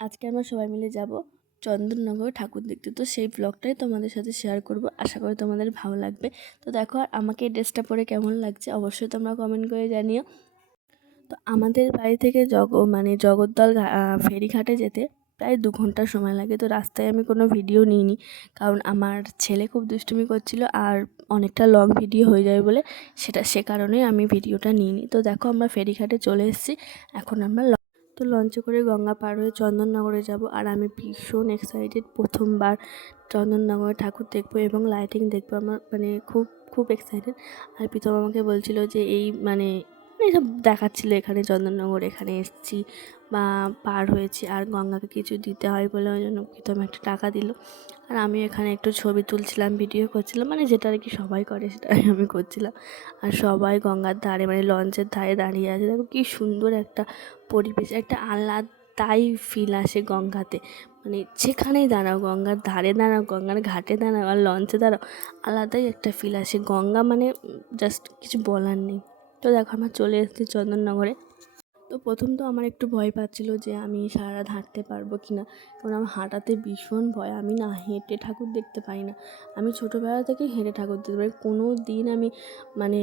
আজকে আমরা সবাই মিলে যাব চন্দননগর ঠাকুর দেখতে। তো সেই ব্লগটাই তোমাদের সাথে শেয়ার করব, আশা করি তোমাদের ভালো লাগবে। তো দেখো, আর আমাকে এই ড্রেসটা পরে কেমন লাগছে অবশ্যই তোমরা কমেন্ট করে জানিও। তো আমাদের বাড়ি থেকে জগদ্দল ফেরিঘাটে যেতে প্রায় 2 ঘন্টা সময় লাগে। তো রাস্তায় আমি কোনো ভিডিও নিইনি, কারণ আমার ছেলে খুব দুষ্টুমি করছিল আর অনেকটা লং ভিডিও হয়ে যাবে বলে সে কারণেই আমি ভিডিওটা নিইনি। তো দেখো, আমরা ফেরিঘাটে চলে এসেছি। এখন আমরা লঞ্চে করে গঙ্গা পার হয়ে চন্দননগরে যাব। আর আমি ভীষণ এক্সাইটেড, প্রথমবার চন্দননগরে ঠাকুর দেখবো এবং লাইটিং দেখবো। আমার খুব খুব এক্সাইটেড। আর প্রীতম আমাকে বলছিল যে এইসব দেখাচ্ছিলো, এখানে চন্দননগর এখানে এসেছি বা পার হয়েছি আর গঙ্গাকে কিছু দিতে হয় বলে ওই জন্য প্রীতম একটা টাকা দিল। আর আমি এখানে একটু ছবি তুলছিলাম, ভিডিও করছিলাম, যেটা আর কি সবাই করে সেটাই আমি করছিলাম। আর সবাই গঙ্গার ধারে লঞ্চের ধারে দাঁড়িয়ে আছে। দেখো কি সুন্দর একটা পরিবেশ, একটা আলাদাই ফিল আসে গঙ্গাতে। যেখানেই দাঁড়াও, গঙ্গার ধারে দাঁড়াও, গঙ্গার ঘাটে দাঁড়াও আর লঞ্চে দাঁড়াও, আলাদাই একটা ফিল আসে। গঙ্গা জাস্ট কিছু বলার নেই। তো দেখো, আমরা চলে এসেছি চন্দননগরে। তো প্রথম তো আমার একটু ভয় পাচ্ছিলো যে আমি সারা রাত হাঁটতে পারবো কি না, কারণ আমার হাঁটাতে ভীষণ ভয়। আমি না হেঁটে ঠাকুর দেখতে পাই না। আমি ছোটোবেলা থেকেই হেঁটে ঠাকুর দেখতে পাই। কোনো দিন আমি মানে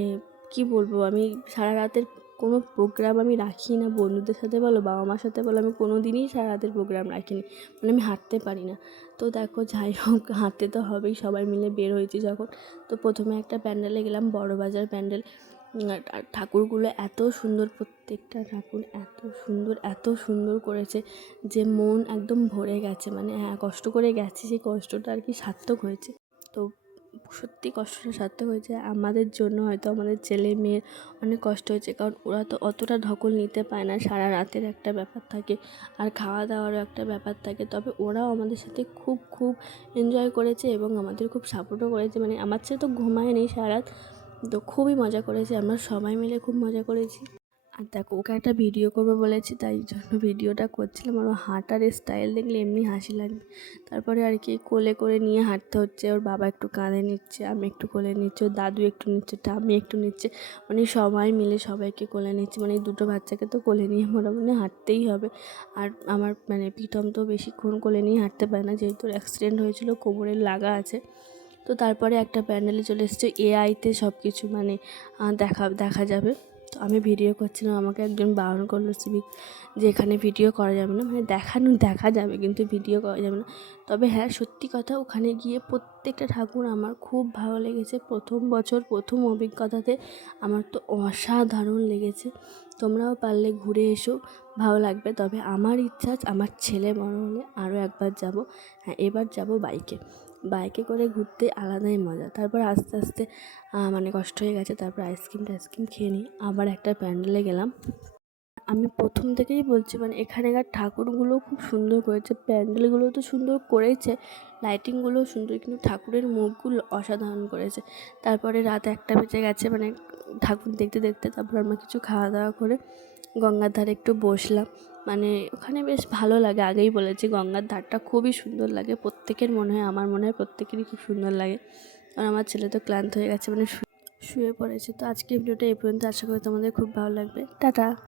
কি বলবো, আমি সারা রাতের কোনো প্রোগ্রাম আমি রাখি না। বন্ধুদের সাথে বলো, বাবা মার সাথে বলো, আমি কোনো দিনই সারা রাতের প্রোগ্রাম রাখিনি। আমি হাঁটতে পারি না। তো দেখো, যাই হোক, হাঁটতে তো হবেই। সবাই মিলে বের হয়েছি যখন, তো প্রথমে একটা প্যান্ডেলে গেলাম, বড়বাজার প্যান্ডেল। আর ঠাকুরগুলো এত সুন্দর, প্রত্যেকটা ঠাকুর এত সুন্দর করেছে যে মন একদম ভরে গেছে। হ্যাঁ, কষ্ট করে গেছি, সেই কষ্টটা আর কি সার্থক হয়েছে। তো সত্যি কষ্টটা সার্থক হয়েছে। আমাদের জন্য হয়তো আমাদের ছেলে মেয়ের অনেক কষ্ট হয়েছে, কারণ ওরা তো অতটা ধকল নিতে পায় না। সারা রাতের একটা ব্যাপার থাকে আর খাওয়া দাওয়ারও একটা ব্যাপার থাকে। তবে ওরাও আমাদের সাথে খুব খুব এনজয় করেছে এবং আমাদের খুব সাপোর্টও করেছে। আমার ছেলে তো ঘুমায়নি সারা রাত। তো খুবই মজা করেছি, আমরা সবাই মিলে খুব মজা করেছি। আর দেখো, ওকে একটা ভিডিও করবো বলেছি, তাই জন্য ভিডিওটা করছিলাম। আর হাঁটার স্টাইল দেখলে এমনি হাসি লাগবে। তারপরে আর কি কোলে করে নিয়ে হাঁটতে হচ্ছে। ওর বাবা একটু কাঁধে নিচ্ছে, আমি একটু কোলে নিচ্ছি, ওর দাদু একটু নিচ্ছে, আমি একটু নিচ্ছে। সবাই মিলে সবাইকে কোলে নিচ্ছি। এই দুটো বাচ্চাকে তো কোলে নিয়ে মোটামুটি হাঁটতেই হবে। আর আমার প্রীতম তো বেশিক্ষণ কোলে নিয়ে হাঁটতে পারে না, যেহেতু অ্যাক্সিডেন্ট হয়েছিল, কোমরের লাগা আছে। তো তারপরে একটা প্যান্ডেলে চলে এসেছে, এআইতে সব কিছু দেখা যাবে। তো আমি ভিডিও করছিলাম, আমাকে একজন বারণ করলো সিভিক, যে এখানে ভিডিও করা যাবে না। দেখা যাবে কিন্তু ভিডিও করা যাবে না। তবে হ্যাঁ, সত্যি কথা, ওখানে গিয়ে প্রত্যেকটা ঠাকুর আমার খুব ভালো লেগেছে। প্রথম বছর প্রথম অভিজ্ঞতাতে আমার তো অসাধারণ লেগেছে। তোমরাও পারলে ঘুরে এসো, ভালো লাগবে। তবে আমার ইচ্ছা, আমার ছেলে বড় হলে আরও একবার যাব। হ্যাঁ, এবার যাব বাইকে করে ঘুরতে আলাদাই মজা। তারপর আস্তে আস্তে কষ্ট হয়ে গেছে, তারপর আইসক্রিম খেয়ে নিই, আবার একটা প্যান্ডেলে গেলাম। আমি প্রথম থেকেই বলছি, এখানকার ঠাকুরগুলো খুব সুন্দর করেছে, প্যান্ডেলগুলো তো সুন্দর করেছে, লাইটিংগুলোও সুন্দর, কিন্তু ঠাকুরের মুখগুলো অসাধারণ করেছে। তারপরে রাত 1টা বেজে গেছে ঠাকুর দেখতে দেখতে। তারপর আমরা কিছু খাওয়া দাওয়া করে গঙ্গার ধারে একটু বসলাম। ওখানে বেশ ভালো লাগে। আগেই বলেছি, গঙ্গার ধারটা খুবই সুন্দর লাগে প্রত্যেকের, মনে হয় আমার মনে হয় প্রত্যেকেরই খুব সুন্দর লাগে। আর আমার ছেলে তো ক্লান্ত হয়ে গেছে, শুয়ে পড়েছে। তো আজকের ভিডিওটা এই পর্যন্ত। আশা করি তোমাদের খুব ভালো লাগবে। টাটা।